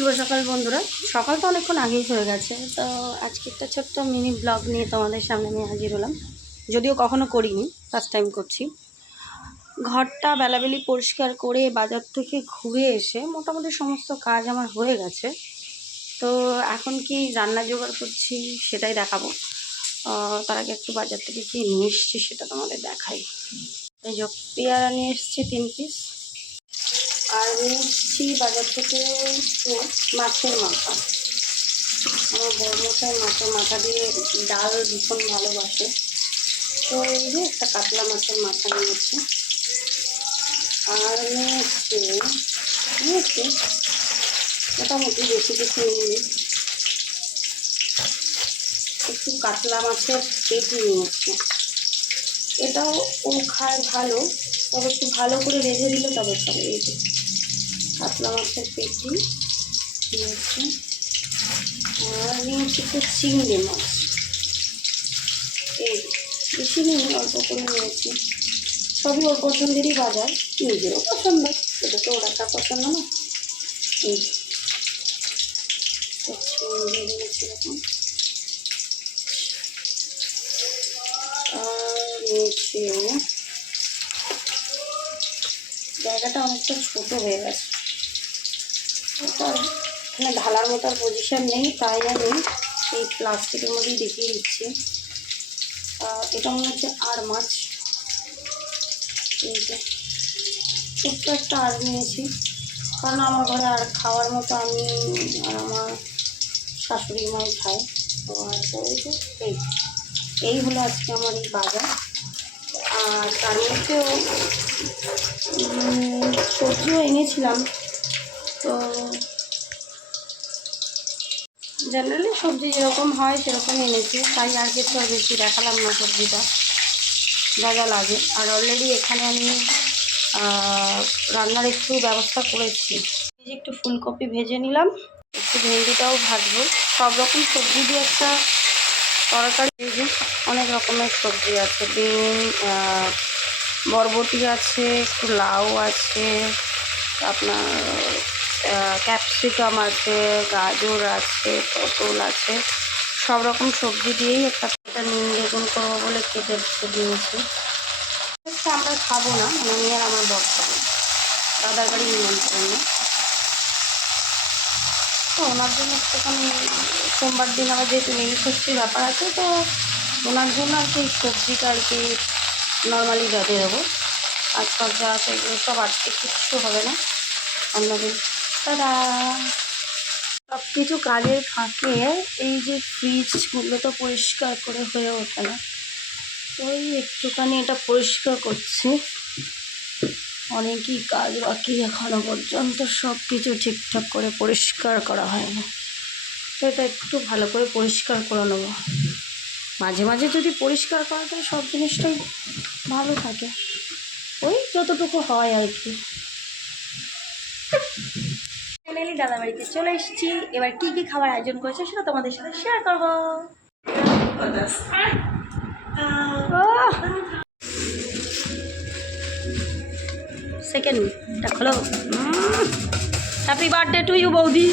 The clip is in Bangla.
শুভ সকাল বন্ধুরা। সকাল তো অনেকক্ষণ আগেই হয়ে গেছে, তো আজকে একটা ছোট্ট মিনি ব্লগ নিয়ে তোমাদের সামনে আমি হাজির হলাম। যদিও কখনো করিনি, ফার্স্ট টাইম করছি। ঘরটা বেলাবেলি পরিষ্কার করে বাজার থেকে ঘুরে এসে মোটামুটি সমস্ত কাজ আমার হয়ে গেছে। তো এখন কি রান্না জোগাড় করছি সেটাই দেখাবো। তার আগে একটু বাজার থেকে কি নিয়ে এসছি সেটা তোমাদের দেখাই। এই যে পেয়ারা নিয়ে এসছি 3 পিস, আর নিয়ে এসছি বাজার থেকে মাছের মাথা। আমার বড় মশাই মাছের মাথা দিয়ে ডাল ভীষণ ভালোবাসে, তো এই যে একটা কাতলা মাছের মাথা নিয়েছি। আর নিয়েছি মোটামুটি বেশি কিছু নিয়ে একটু কাতলা মাছের পেটি নিয়েছি। এটাও ও খায় ভালো, তবে একটু ভালো করে রেঁধে দিলে তবে খাবে। এই যে কাতলা মাছের পেটি নিয়েছি। আর নিয়েছি একটু চিংড়ি মাছ, এই বেশি নিয়ে অল্প করে নিয়েছি। সবই ওর পছন্দেরই বাজার, নিজেরও পছন্দ, এটা তো ওর একটা পছন্দ না। এই চিংড়ি নিয়েছি এরকম। আর নিয়েছি, জায়গাটা অনেকটা ছোটো হয়ে গেছে, এখানে ঢালার মতো পজিশন নেই, তাই আমি এই প্লাস্টিকের মধ্যেই দেখিয়ে দিচ্ছি। এটা মনে হচ্ছে আর মাছ। এই যে ছোট্ট একটা আর নিয়েছি, কারণ আমার ঘরে আর খাওয়ার মতো আমি আর আমার শাশুড়ি মাই খায়। তো এই হলো আজকে আমার এই বাজার। আর তার মধ্যেও সবজিও এনেছিলাম। তো জেনারেলি সবজি যেরকম হয় সেরকম এনেছি, তাই আর কিছু আর বেশি দেখালাম না সবজিটা যা যা লাগে। আর অলরেডি এখানে আমি রান্নার একটু ব্যবস্থা করেছি। এই যে একটু ফুলকপি ভেজে নিলাম, একটু ভেন্ডিটাও ভাজবো। সব রকম সবজি দিয়ে একটা তরকারি। এই যে অনেক রকমের সবজি আছে, বিন, বরবটি আছে, একটু লাউ আছে, আপনার ক্যাপসিকাম আছে, গাজর আছে, পটল আছে, সব রকম সবজি দিয়েই একটা নিম বেগুন করবো বলে কেটে দিয়েছি। আমরা খাবো না, মানে আমি আর আমার বর খাবো, দাদার বাড়ি নিমন্ত্রণ। তো ওনার জন্য একটুখানি সোমবার দিন আবার যেহেতু নিরামিষের ব্যাপার আছে, তো ওনার জন্য আর কি সবজিটা আর কি নর্মালি বেঁধে দেবো। আর সব যা আছে এগুলো সব আজকে কিচ্ছু হবে না, অন্যদিন। দাদা সব কিছু কাজের ফাঁকে এই যে ফ্রিজগুলো তো পরিষ্কার করে হয়ে ওঠে না, ওই একটুখানি এটা পরিষ্কার করছি। অনেকই কাজ বাকি এখনও পর্যন্ত, সব কিছু ঠিকঠাক করে পরিষ্কার করা হয়নি। তো এটা একটু ভালো করে পরিষ্কার করে নেব। মাঝে মাঝে যদি পরিষ্কার করা যায় সব জিনিসটাই ভালো থাকে, ওই যতটুকু হয় আর কি। ফাইনালি দাদা বাড়িতে চলে এসেছি। এবার কি কি খাবার আয়োজন করেছে সেটা তোমাদের সাথে শেয়ার করবো। সেকেন্ডটা খোলো। হ্যাপি বার্থডে টু ইউ বৌদি।